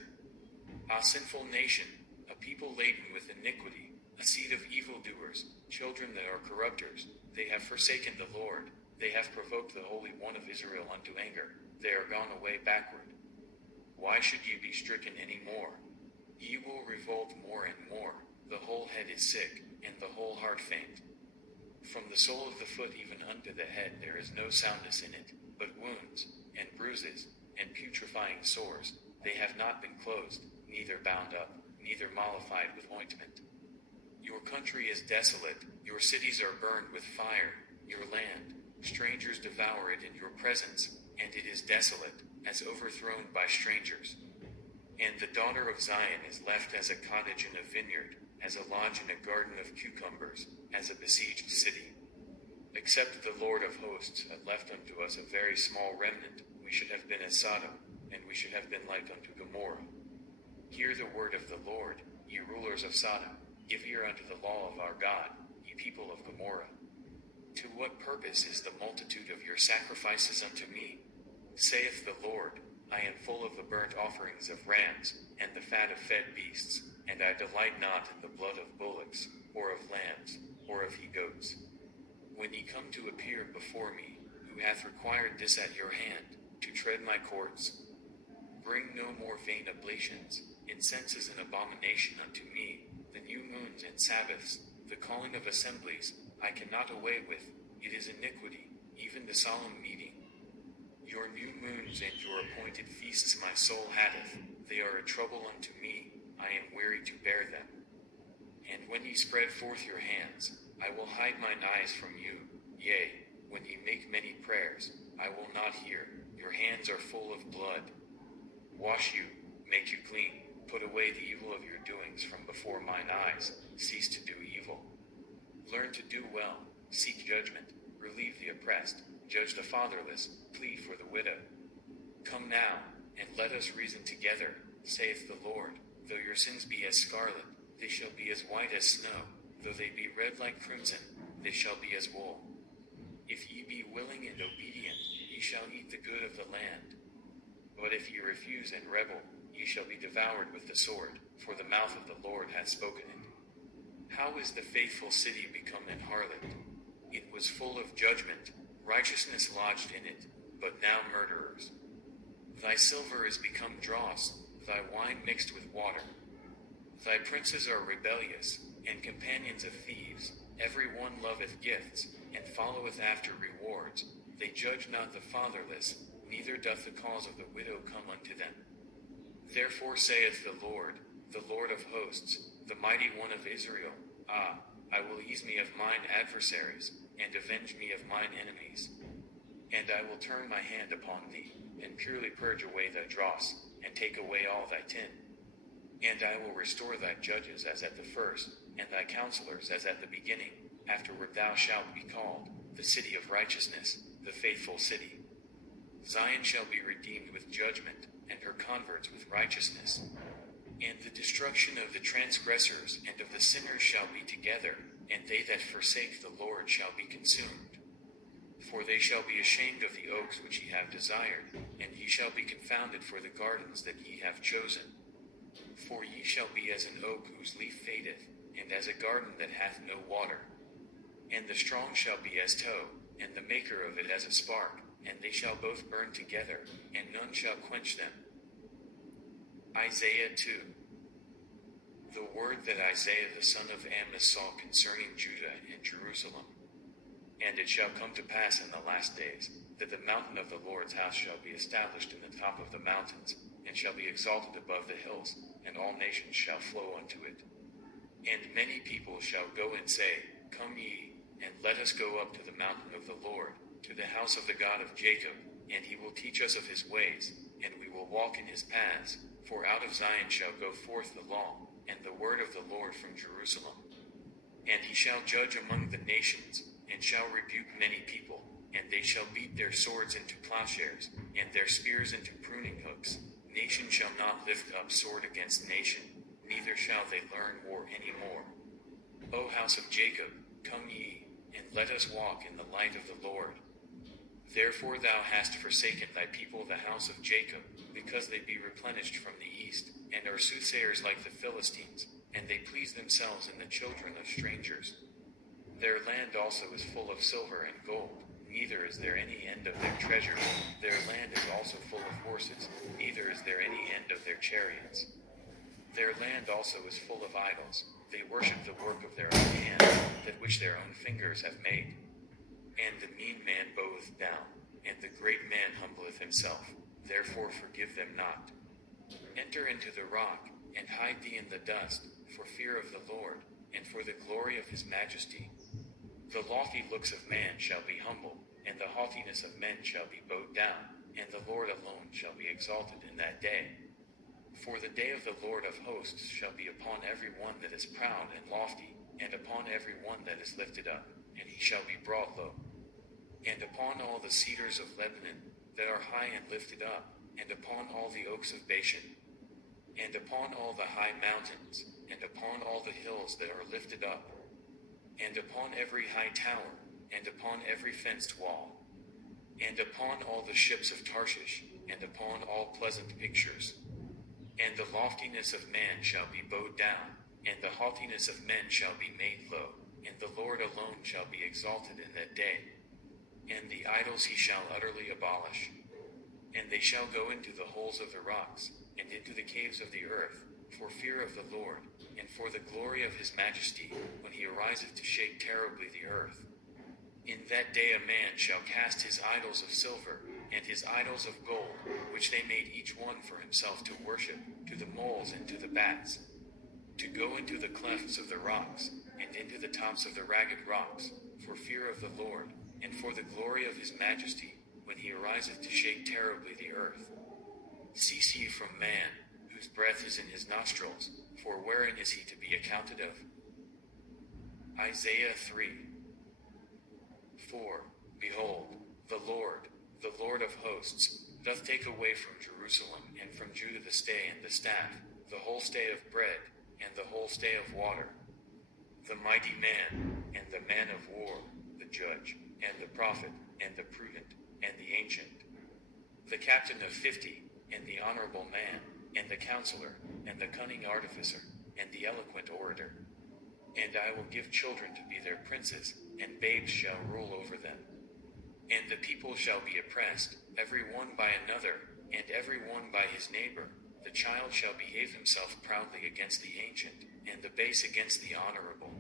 A sinful nation, a people laden with iniquity, a seed of evildoers, children that are corrupters, they have forsaken the Lord, they have provoked the Holy One of Israel unto anger, they are gone away backward. Why should ye be stricken any more? Ye will revolt more and more, the whole head is sick, and the whole heart faint. From the sole of the foot even unto the head there is no soundness in it, but wounds, and bruises, and putrefying sores. They have not been closed, neither bound up, neither mollified with ointment. Your country is desolate, your cities are burned with fire, your land, strangers devour it in your presence, and it is desolate, as overthrown by strangers. And the daughter of Zion is left as a cottage in a vineyard, as a lodge in a garden of cucumbers, as a besieged city. Except the Lord of hosts had left unto us a very small remnant, we should have been as Sodom, and we should have been like unto Gomorrah. Hear the word of the Lord, ye rulers of Sodom, give ear unto the law of our God, ye people of Gomorrah. To what purpose is the multitude of your sacrifices unto me? Saith the Lord, I am full of the burnt offerings of rams, and the fat of fed beasts, and I delight not in the blood of bullocks, or of lambs, or of he-goats. When ye come to appear before me, who hath required this at your hand, to tread my courts? Bring no more vain oblations. Incense is an abomination unto me. The new moons and Sabbaths, the calling of assemblies, I cannot away with. It is iniquity, even the solemn meeting. Your new moons and your appointed feasts my soul hateth. They are a trouble unto me. I am weary to bear them. And when ye spread forth your hands, I will hide mine eyes from you. Yea, when ye make many prayers, I will not hear. Your hands are full of blood. Wash you, make you clean, Put away the evil of your doings from before mine eyes, cease to do evil. Learn to do well, seek judgment, relieve the oppressed, judge the fatherless, plead for the widow. Come now, and let us reason together, saith the Lord. Though your sins be as scarlet, they shall be as white as snow. Though they be red like crimson, they shall be as wool. If ye be willing and obedient, ye shall eat the good of the land. But if ye refuse and rebel, ye shall be devoured with the sword, for the mouth of the Lord hath spoken it. How is the faithful city become an harlot? It was full of judgment, righteousness lodged in it, but now murderers. Thy silver is become dross, thy wine mixed with water. Thy princes are rebellious, and companions of thieves. Every one loveth gifts, and followeth after rewards. They judge not the fatherless, neither doth the cause of the widow come unto them. Therefore saith the Lord of hosts, the mighty one of Israel, I will ease me of mine adversaries, and avenge me of mine enemies. And I will turn my hand upon thee, and purely purge away thy dross, and take away all thy tin. And I will restore thy judges as at the first, and thy counselors as at the beginning. Afterward thou shalt be called, the city of righteousness, the faithful city. Zion shall be redeemed with judgment, and her converts with righteousness. And the destruction of the transgressors and of the sinners shall be together, and they that forsake the Lord shall be consumed. For they shall be ashamed of the oaks which ye have desired, and ye shall be confounded for the gardens that ye have chosen. For ye shall be as an oak whose leaf fadeth, and as a garden that hath no water. And the strong shall be as tow, and the maker of it as a spark, and they shall both burn together, and none shall quench them. Isaiah 2. The word that Isaiah the son of Amoz saw concerning Judah and Jerusalem. And it shall come to pass in the last days, that the mountain of the Lord's house shall be established in the top of the mountains, and shall be exalted above the hills, and all nations shall flow unto it. And many people shall go and say, Come ye, and let us go up to the mountain of the Lord, to the house of the God of Jacob, and he will teach us of his ways, and we will walk in his paths. For out of Zion shall go forth the law, and the word of the Lord from Jerusalem. And he shall judge among the nations, and shall rebuke many people, and they shall beat their swords into plowshares, and their spears into pruning hooks. Nation shall not lift up sword against nation, neither shall they learn war any more. O house of Jacob, come ye, and let us walk in the light of the Lord. Therefore thou hast forsaken thy people the house of Jacob, because they be replenished from the east, and are soothsayers like the Philistines, and they please themselves in the children of strangers. Their land also is full of silver and gold, neither is there any end of their treasures. Their land is also full of horses, neither is there any end of their chariots. Their land also is full of idols. They worship the work of their own hands, that which their own fingers have made. And the mean man boweth down, and the great man humbleth himself. Therefore forgive them not. Enter into the rock, and hide thee in the dust, for fear of the Lord, and for the glory of his majesty. The lofty looks of man shall be humbled, and the haughtiness of men shall be bowed down, and the Lord alone shall be exalted in that day. For the day of the Lord of hosts shall be upon every one that is proud and lofty, and upon every one that is lifted up, and he shall be brought low. And upon all the cedars of Lebanon that are high and lifted up, and upon all the oaks of Bashan, and upon all the high mountains, and upon all the hills that are lifted up, and upon every high tower, and upon every fenced wall, and upon all the ships of Tarshish, and upon all pleasant pictures. And the loftiness of man shall be bowed down, and the haughtiness of men shall be made low, and the Lord alone shall be exalted in that day. And the idols he shall utterly abolish. And they shall go into the holes of the rocks, and into the caves of the earth, for fear of the Lord, and for the glory of his majesty, when he ariseth to shake terribly the earth. In that day a man shall cast his idols of silver, and his idols of gold, which they made each one for himself to worship, to the moles and to the bats, to go into the clefts of the rocks, and into the tops of the ragged rocks, for fear of the Lord, and for the glory of his majesty, when he ariseth to shake terribly the earth. Cease ye from man, who whose breath is in his nostrils, for wherein is he to be accounted of? Isaiah 3:4. Behold, the Lord of hosts, doth take away from Jerusalem and from Judah the stay and the staff, the whole stay of bread, and the whole stay of water. The mighty man, and the man of war, the judge, and the prophet, and the prudent, and the ancient. The captain of 50, and the honorable man, and the counselor, and the cunning artificer, and the eloquent orator. And I will give children to be their princes, and babes shall rule over them. And the people shall be oppressed, every one by another, and every one by his neighbor. The child shall behave himself proudly against the ancient, and the base against the honorable.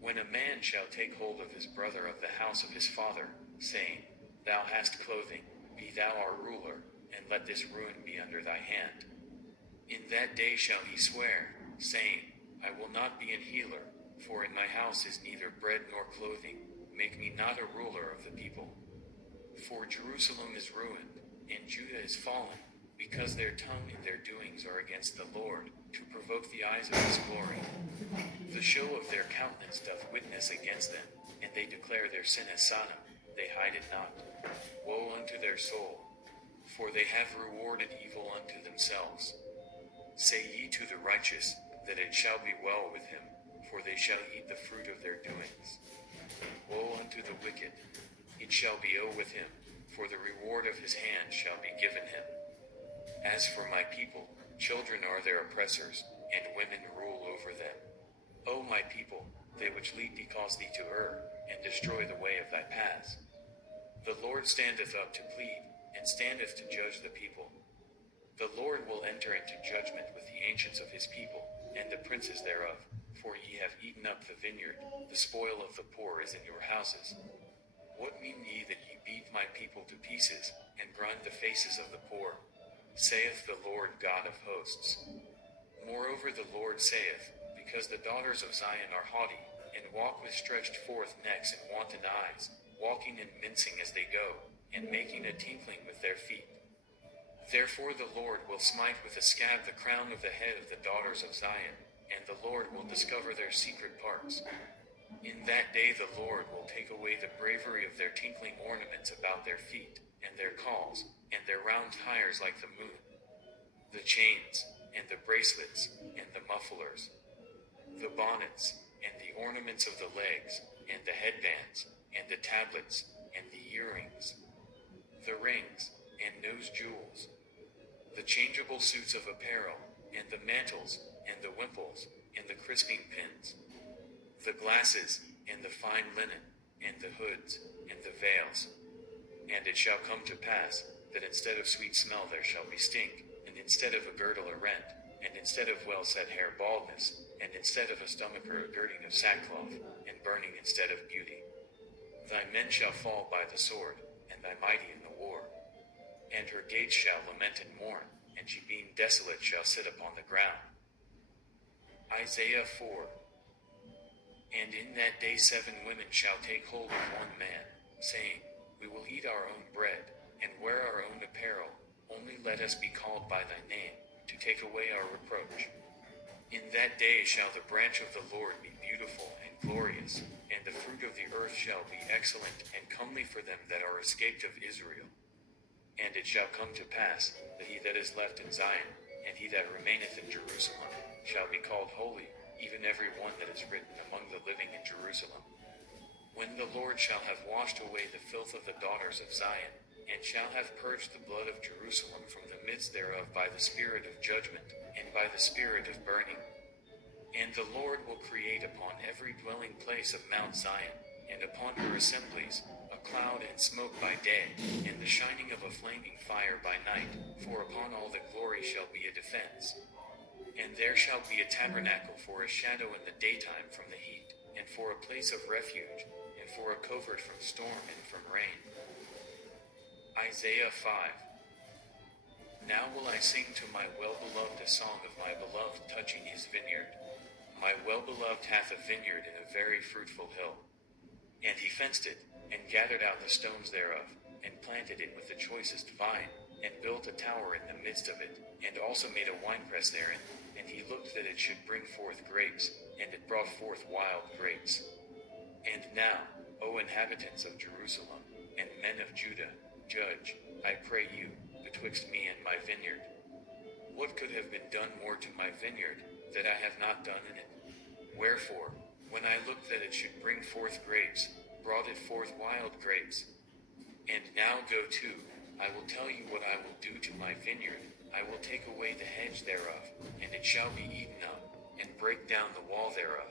When a man shall take hold of his brother of the house of his father, saying, Thou hast clothing, be thou our ruler, and let this ruin be under thy hand. In that day shall he swear, saying, I will not be an healer, for in my house is neither bread nor clothing. Make me not a ruler of the people. For Jerusalem is ruined, and Judah is fallen, because their tongue and their doings are against the Lord, to provoke the eyes of his glory. The show of their countenance doth witness against them, and they declare their sin as Sodom, they hide it not. Woe unto their soul, for they have rewarded evil unto themselves. Say ye to the righteous, that it shall be well with him, for they shall eat the fruit of their doings. Woe unto the wicked, it shall be ill with him, for the reward of his hand shall be given him. As for my people, children are their oppressors, and women rule over them. O my people, they which lead thee cause thee to err, and destroy the way of thy paths. The Lord standeth up to plead, and standeth to judge the people. The Lord will enter into judgment with the ancients of his people, and the princes thereof, for ye have eaten up the vineyard, the spoil of the poor is in your houses. What mean ye that ye beat my people to pieces, and grind the faces of the poor? Saith the Lord God of hosts. Moreover the Lord saith, because the daughters of Zion are haughty, and walk with stretched forth necks and wanton eyes, walking and mincing as they go, and making a tinkling with their feet. Therefore the Lord will smite with a scab the crown of the head of the daughters of Zion, and the Lord will discover their secret parts. In that day the Lord will take away the bravery of their tinkling ornaments about their feet, and their calls, and their round tires like the moon, the chains, and the bracelets, and the mufflers, the bonnets, and the ornaments of the legs, and the headbands, and the tablets, and the earrings, the rings, and nose jewels, the changeable suits of apparel, and the mantles, and the wimples, and the crisping pins, the glasses, and the fine linen, and the hoods, and the veils. And it shall come to pass, that instead of sweet smell there shall be stink, and instead of a girdle a rent, and instead of well-set hair baldness, and instead of a stomacher a girding of sackcloth, and burning instead of beauty. Thy men shall fall by the sword, and thy mighty in the war. And her gates shall lament and mourn, and she being desolate shall sit upon the ground. Isaiah 4. And in that day 7 women shall take hold of one man, saying, We will eat our own bread, and wear our own apparel, only let us be called by thy name, to take away our reproach. In that day shall the branch of the Lord be beautiful and glorious, and the fruit of the earth shall be excellent and comely for them that are escaped of Israel. And it shall come to pass, that he that is left in Zion, and he that remaineth in Jerusalem, shall be called holy, even every one that is written among the living in Jerusalem. When the Lord shall have washed away the filth of the daughters of Zion, and shall have purged the blood of Jerusalem from the midst thereof by the spirit of judgment, and by the spirit of burning. And the Lord will create upon every dwelling place of Mount Zion, and upon her assemblies, a cloud and smoke by day, and the shining of a flaming fire by night, for upon all the glory shall be a defense. And there shall be a tabernacle for a shadow in the daytime from the heat, and for a place of refuge, and for a covert from storm and from rain. Isaiah 5. Now will I sing to my well-beloved a song of my beloved touching his vineyard. My well-beloved hath a vineyard in a very fruitful hill. And he fenced it, and gathered out the stones thereof, and planted it with the choicest vine, and built a tower in the midst of it, and also made a winepress therein, and he looked that it should bring forth grapes, and it brought forth wild grapes. And now, O inhabitants of Jerusalem, and men of Judah, judge, I pray you, betwixt me and my vineyard. What could have been done more to my vineyard, that I have not done in it? Wherefore, when I looked that it should bring forth grapes, brought it forth wild grapes. And now go to, I will tell you what I will do to my vineyard. I will take away the hedge thereof, and it shall be eaten up, and break down the wall thereof,